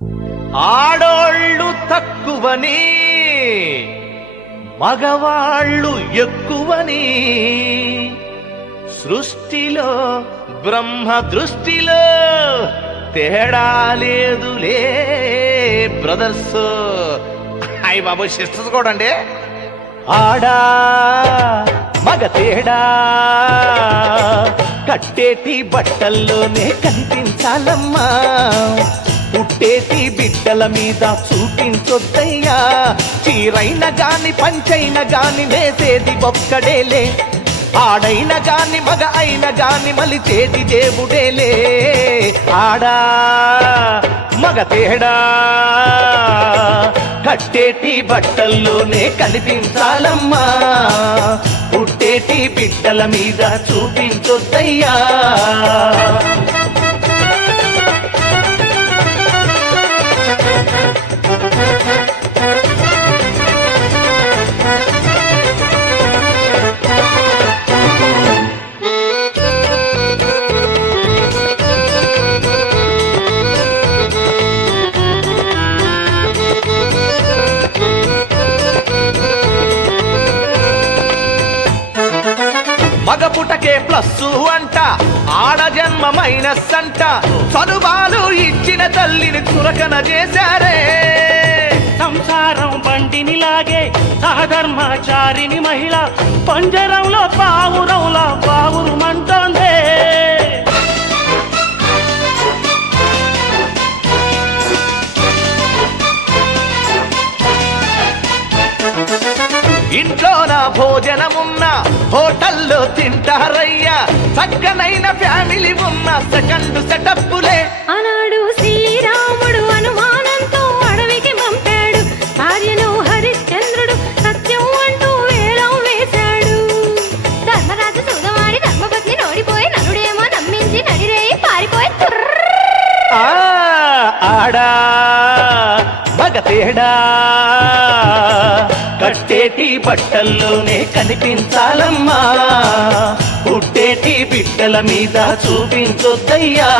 ఆడోళ్ళు తక్కువని మగవాళ్ళు ఎక్కువని సృష్టిలో బ్రహ్మ దృష్టిలో తేడా లేదులే బ్రదర్స్. అయ్య బాబు సిస్టర్స్ కూడా అండి. ఆడా మగ తేడా కట్టేటి బట్టల్లోనే కనిపించాలమ్మా, పుట్టేటి బిడ్డల మీద చూపించొద్దయ్యా. చీరైన గాని పంచైన గాని వేసేది ఒక్కడేలే, ఆడైన గాని మగ అయిన గాని మలిచేది దేవుడేలే. ఆడా మగ తేడా కట్టేటి బట్టల్లోనే కనిపించాలమ్మా, పుట్టేటి బిడ్డల మీద చూపించొద్దయ్యా. మగ పుటకే ప్లస్ అంట, ఆడ జన్మ మైనస్ అంట. చదువాలు ఇచ్చిన తల్లిని చురకన చేశారే. సంసారం బండిని లాగే సహధర్మచారిని మహిళ పంజరంలో పావురంలో పావురుమంటోందే. ఇంట్లో నా భోజనమున్న హోటల్లో తింటారయ్యా, చక్కనైన ఫ్యామిలీ ఉన్న సెకండ్ సెటప్పులే. ఆనాడు శ్రీరాముడు అనుమానంతో అడవికి పంపాడు భార్యను హరిశ్చంద్రుడు సత్యం అంటూ వేలం వేశాడు. ధర్మరాజు సూదమాడి ధర్మపత్ని ఓడిపోయి నలుడేమో నమ్మించి నడిరేయి పారిపోయి ఆడా మగ తేడా కట్టేటి బట్టల్లోనే కనిపించాలమ్మా, పుట్టేటి బిడ్డల మీద చూపించొద్దయ్యా.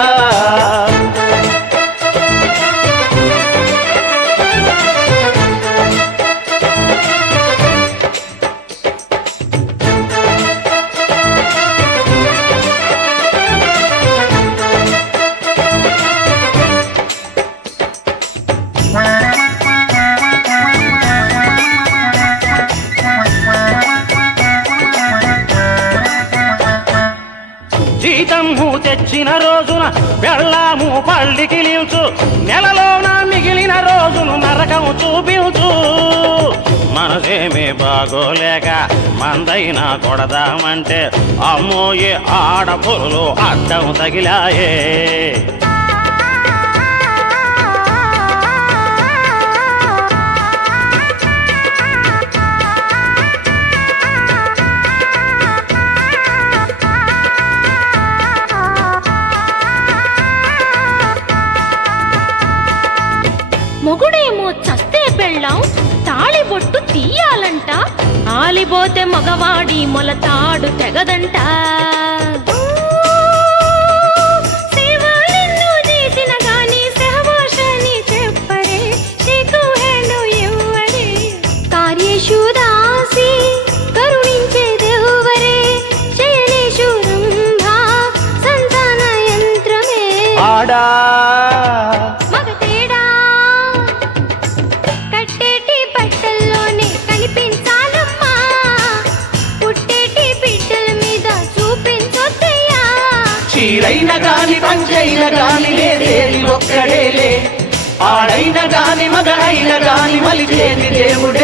జీతము తెచ్చిన రోజున వెళ్ళాము పళ్ళికి నిల్చు, నెలలోన మిగిలిన రోజును నరకము చూపించు. మనసేమే బాగోలేక మందైనా కొడదామంటే అమ్మోయే ఆడపురులు అడ్డం తగిలాయే. మొగుడేమో చస్తే పెళ్ళాం తాళిబొట్టు తీయాలంట, ఆలిపోతే మగవాడి మొలతాడు తెగదంట. సేవలెన్నో చేసిన గాని సహవాషని చెప్పరే, నీకు హేళు ఇవ్వరే. కార్యేషు దాసి కరుణించే దేవువరే, శయనేషు రంభా సంతాన యంత్రమే. ఆడా చీరైన గాని పంచైన గాని లేదేది ఒక్కడేలే, ఆడైన గాని మగ అయిన గాని మలిచేది దేవుడే.